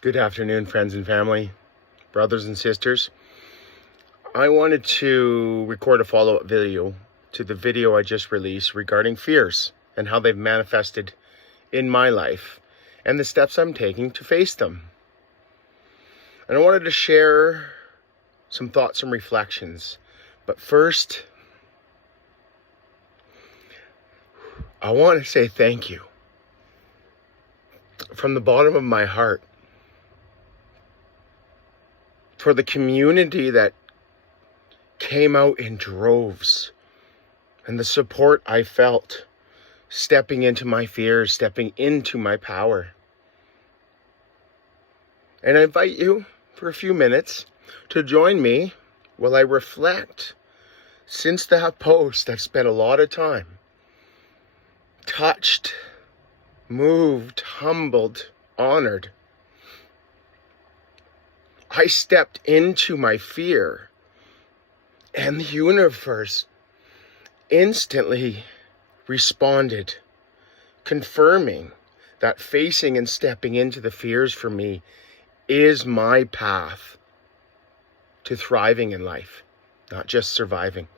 Good afternoon, friends and family, brothers and sisters. I wanted to record a follow-up video to the video I just released regarding fears and how they've manifested in my life and the steps I'm taking to face them. And I wanted to share some thoughts and reflections. But first, I want to say thank you from the bottom of my heart for the community that came out in droves and the support I felt stepping into my fears, stepping into my power. And I invite you for a few minutes to join me while I reflect. Since that post, I've spent a lot of time touched, moved, humbled, honored. I stepped into my fear, and the universe instantly responded, confirming that facing and stepping into the fears for me is my path to thriving in life, not just surviving.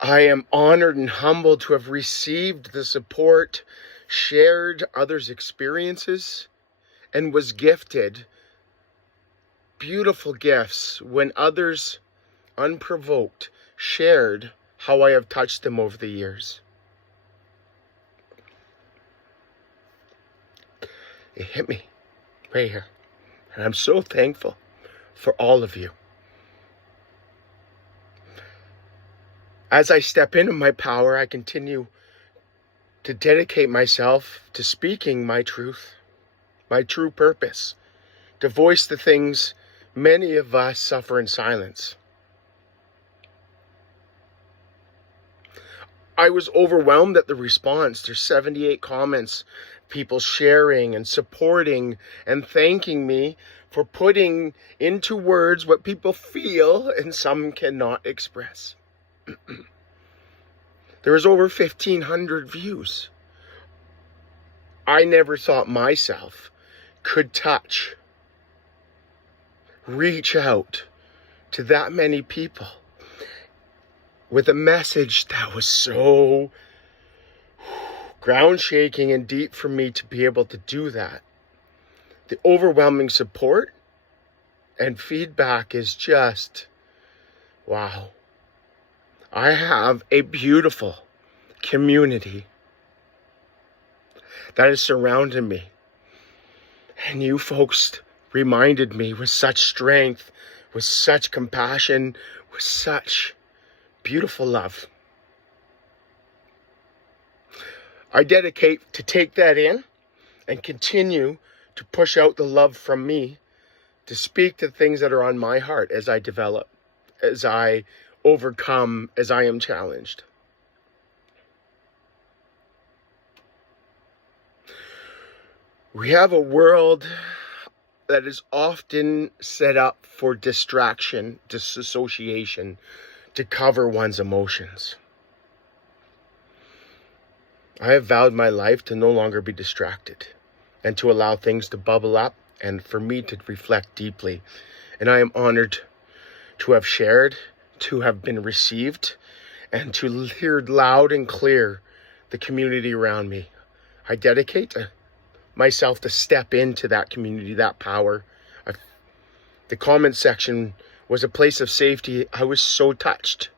I am honored and humbled to have received the support, shared others' experiences, and was gifted beautiful gifts when others, unprovoked, shared how I have touched them over the years. It hit me right here, and I'm so thankful for all of you. As I step into my power, I continue to dedicate myself to speaking my truth, my true purpose, to voice the things many of us suffer in silence. I was overwhelmed at the response. There's 78 comments, people sharing and supporting and thanking me for putting into words what people feel and some cannot express. There was over 1,500 views. I never thought myself could touch, reach out to that many people with a message that was so ground shaking and deep for me to be able to do that. The overwhelming support and feedback is just, wow. I have a beautiful community that is surrounding me. And you folks reminded me with such strength, with such compassion, with such beautiful love. I dedicate to take that in and continue to push out the love from me, to speak the things that are on my heart as I develop, as I overcome, as I am challenged. We have a world that is often set up for distraction, disassociation, to cover one's emotions. I have vowed my life to no longer be distracted and to allow things to bubble up and for me to reflect deeply. And I am honored to have shared, to have been received, and to hear loud and clear the community around me. I dedicate myself to step into that community, that power. The comment section was a place of safety. I was so touched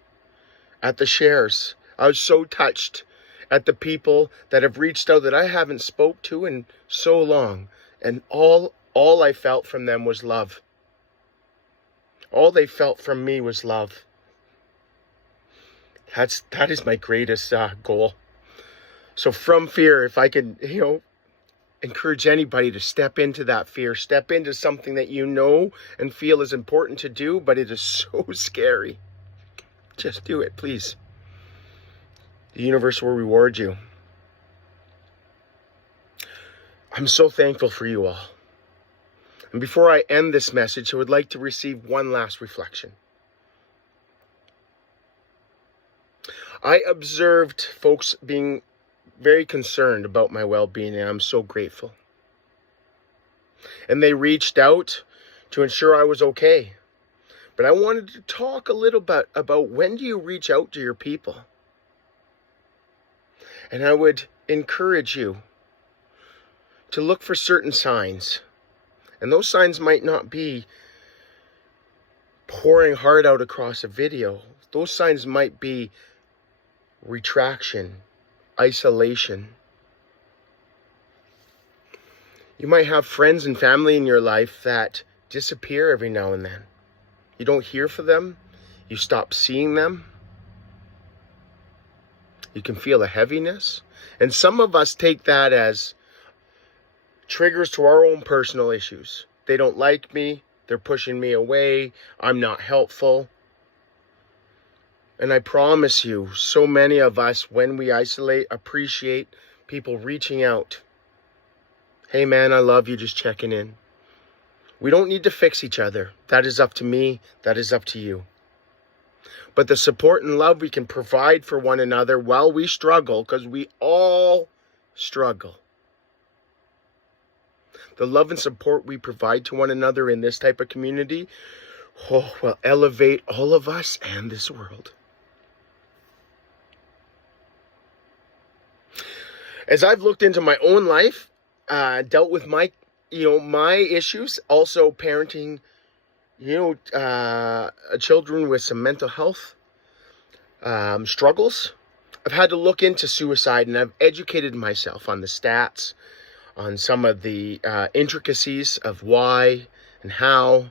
at the shares. I was so touched at the people that have reached out that I haven't spoke to in so long. And all I felt from them was love. All they felt from me was love. That is my greatest goal. So from fear, if I could, encourage anybody to step into that fear, step into something that you know and feel is important to do, but it is so scary. Just do it, please. The universe will reward you. I'm so thankful for you all. And before I end this message, I would like to receive one last reflection. I observed folks being very concerned about my well-being, and I'm so grateful. And they reached out to ensure I was okay. But I wanted to talk a little bit about when do you reach out to your people? And I would encourage you to look for certain signs. And those signs might not be pouring heart out across a video. Those signs might be retraction, isolation. You might have friends and family in your life that disappear every now and then. You don't hear from them. You stop seeing them. You can feel a heaviness. And some of us take that as triggers to our own personal issues. They don't like me. They're pushing me away. I'm not helpful. And I promise you, so many of us, when we isolate, appreciate people reaching out. Hey man, I love you, just checking in. We don't need to fix each other. That is up to me. That is up to you. But the support and love we can provide for one another while we struggle, because we all struggle. The love and support we provide to one another in this type of community will elevate all of us and this world. As I've looked into my own life, dealt with my issues, also parenting, children with some mental health struggles, I've had to look into suicide, and I've educated myself on the stats, on some of the intricacies of why and how,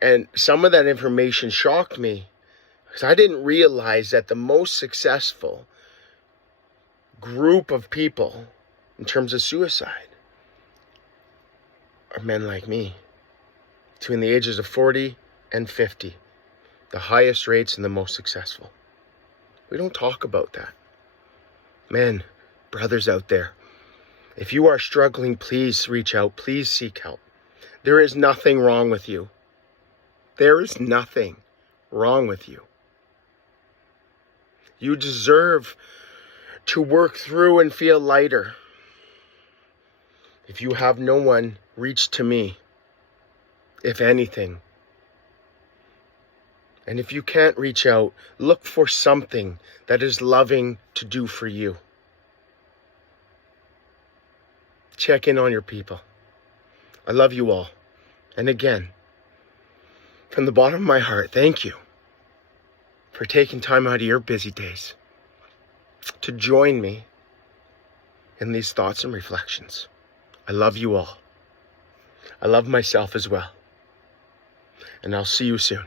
and some of that information shocked me, because I didn't realize that the most successful group of people in terms of suicide are men like me, between the ages of 40 and 50, the highest rates and the most successful. We don't talk about that. Men, brothers out there, if you are struggling, please reach out, please seek help. There is nothing wrong with you. There is nothing wrong with you. You deserve to work through and feel lighter. If you have no one, reach to me, if anything. And if you can't reach out, look for something that is loving to do for you. Check in on your people. I love you all. And again, from the bottom of my heart, thank you for taking time out of your busy days to join me in these thoughts and reflections. I love you all. I love myself as well. And I'll see you soon.